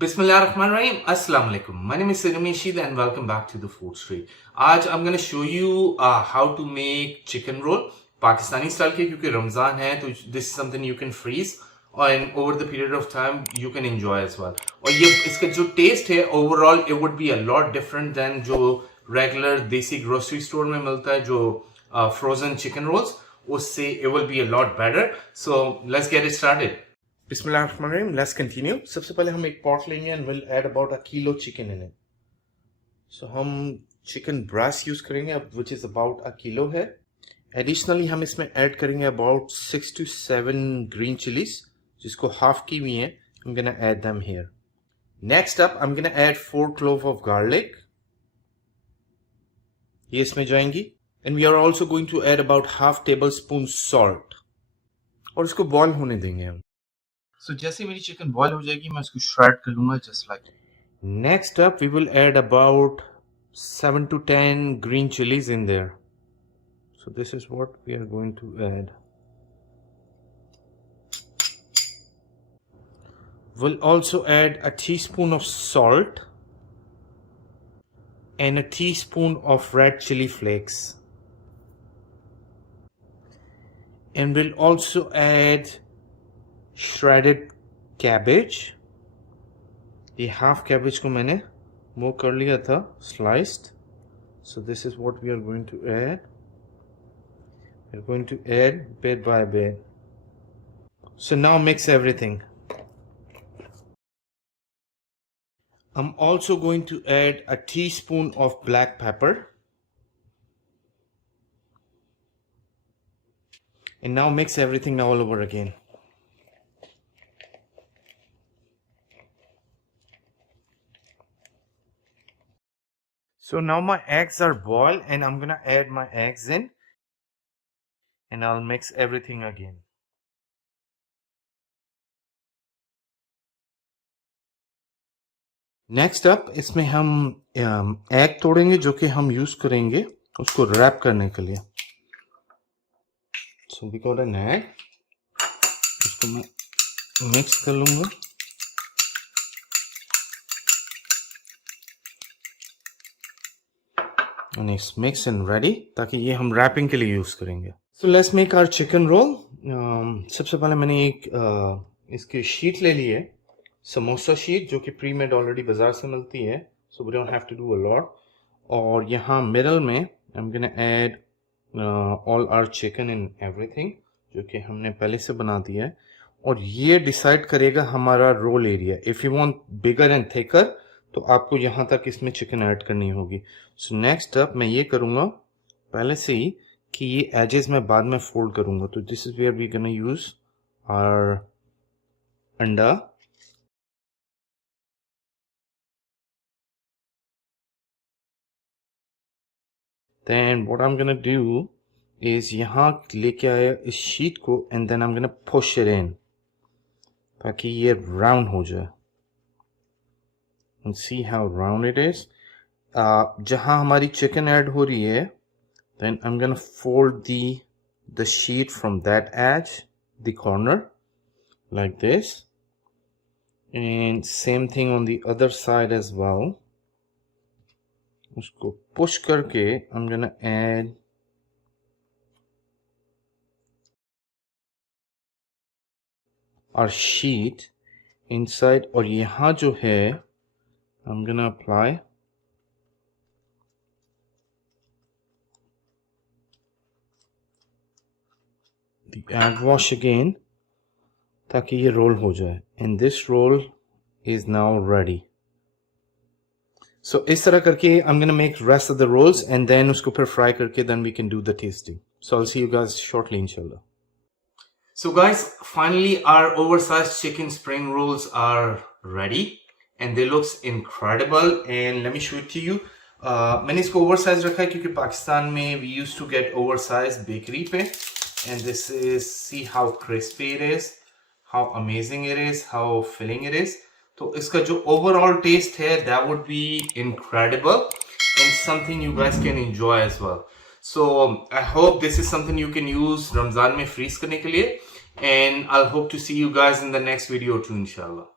Bismillahirrahmanirrahim. Assalamu alaikum. My name is Rashid and welcome back to the food street. आज I'm going to show you how to make chicken roll Pakistani style के क्योंकि Ramzan है तो this is something you can freeze and over the period of time you can enjoy as well. और ये इसका जो taste है overall it would be a lot different than जो regular देसी grocery store में मिलता है जो frozen chicken rolls उससे it will be a lot better. So let's get it started. Bismillahirrahmanirrahim. Let's continue. सबसे पहले हम एक pot लेंगे and we'll add about a kilo chicken in it. So हम chicken breast use करेंगे which is about a kilo है. Additionally हम इसमें add करेंगे about 6 to 7 green chilies जिसको half की हुई हैं. I'm gonna add them here. Next up I'm gonna add 4 cloves of garlic. ये इसमें जाएंगी. And we are also going to add about half tablespoon salt. और इसको boil होने देंगे हम. So जैसे मेरी चिकन बॉयल हो जाएगी मैं इसको श्रेड कर लूंगा just like that. Next up we will add about 7 to 10 green chilies in there. So this is what we are going to add. We'll also add a teaspoon of salt and a teaspoon of red chili flakes. And we'll also add shredded cabbage. ये half cabbage को मैंने वो कर लिया था sliced. So this is what we are going to add. We're going to add bit by bit. So now mix everything. I'm also going to add a teaspoon of black pepper. And now mix everything all over again. So now my eggs are boiled and I'm gonna add my eggs in and I'll mix everything again. Next up इसमें हम egg तोड़ेंगे जो कि हम use करेंगे उसको wrap करने के लिए. So we got an egg. इसको मैं mix कर लूँगा. And it's mixed and ready ताकि ये हम wrapping के लिए use करेंगे. So let's make our chicken roll. सबसे पहले मैंने एक इसकी sheet ले ली है, समोसा sheet जो कि pre-made already बाजार से मिलती है. So we don't have to do a lot. और यहाँ middle में I'm gonna add all our chicken and everything जो कि हमने पहले से बना दिया है. और ये decide करेगा हमारा roll area. If you want bigger and thicker तो आपको यहाँ तक इसमें चिकन ऐड करनी होगी. सो नेक्स्ट अप मैं ये करूँगा पहले से ही कि ये एजेस मैं बाद में फोल्ड करूँगा. तो this is where we gonna use our अंडा. Then what I am gonna do is यहाँ लेके आया इस शीट को and then I am gonna push it in ताकि ये राउंड हो जाए. And see how round it is. जहाँ हमारी chicken ऐड हो रही है then I'm gonna fold the sheet from that edge, the corner like this, and same thing on the other side as well. उसको push करके I'm gonna add our sheet inside और यहाँ जो है I'm gonna apply the egg wash again ताकि ये roll हो जाए. And this roll is now ready. So इस तरह करके I'm gonna make rest of the rolls and then उसको फिर fry करके then we can do the tasting. So I'll see you guys shortly inshallah. So guys, finally our oversized chicken spring rolls are ready. And they looks incredible and let me show it to you. मैंने इसको oversized रखा है क्योंकि पाकिस्तान में we used to get oversized bakery पे. And this is, see how crispy it is, how amazing it is, how filling it is. तो इसका जो overall taste है that would be incredible and something you guys can enjoy as well. So I hope this is something you can use Ramzan में freeze करने के लिए. And I'll hope to see you guys in the next video too inshallah.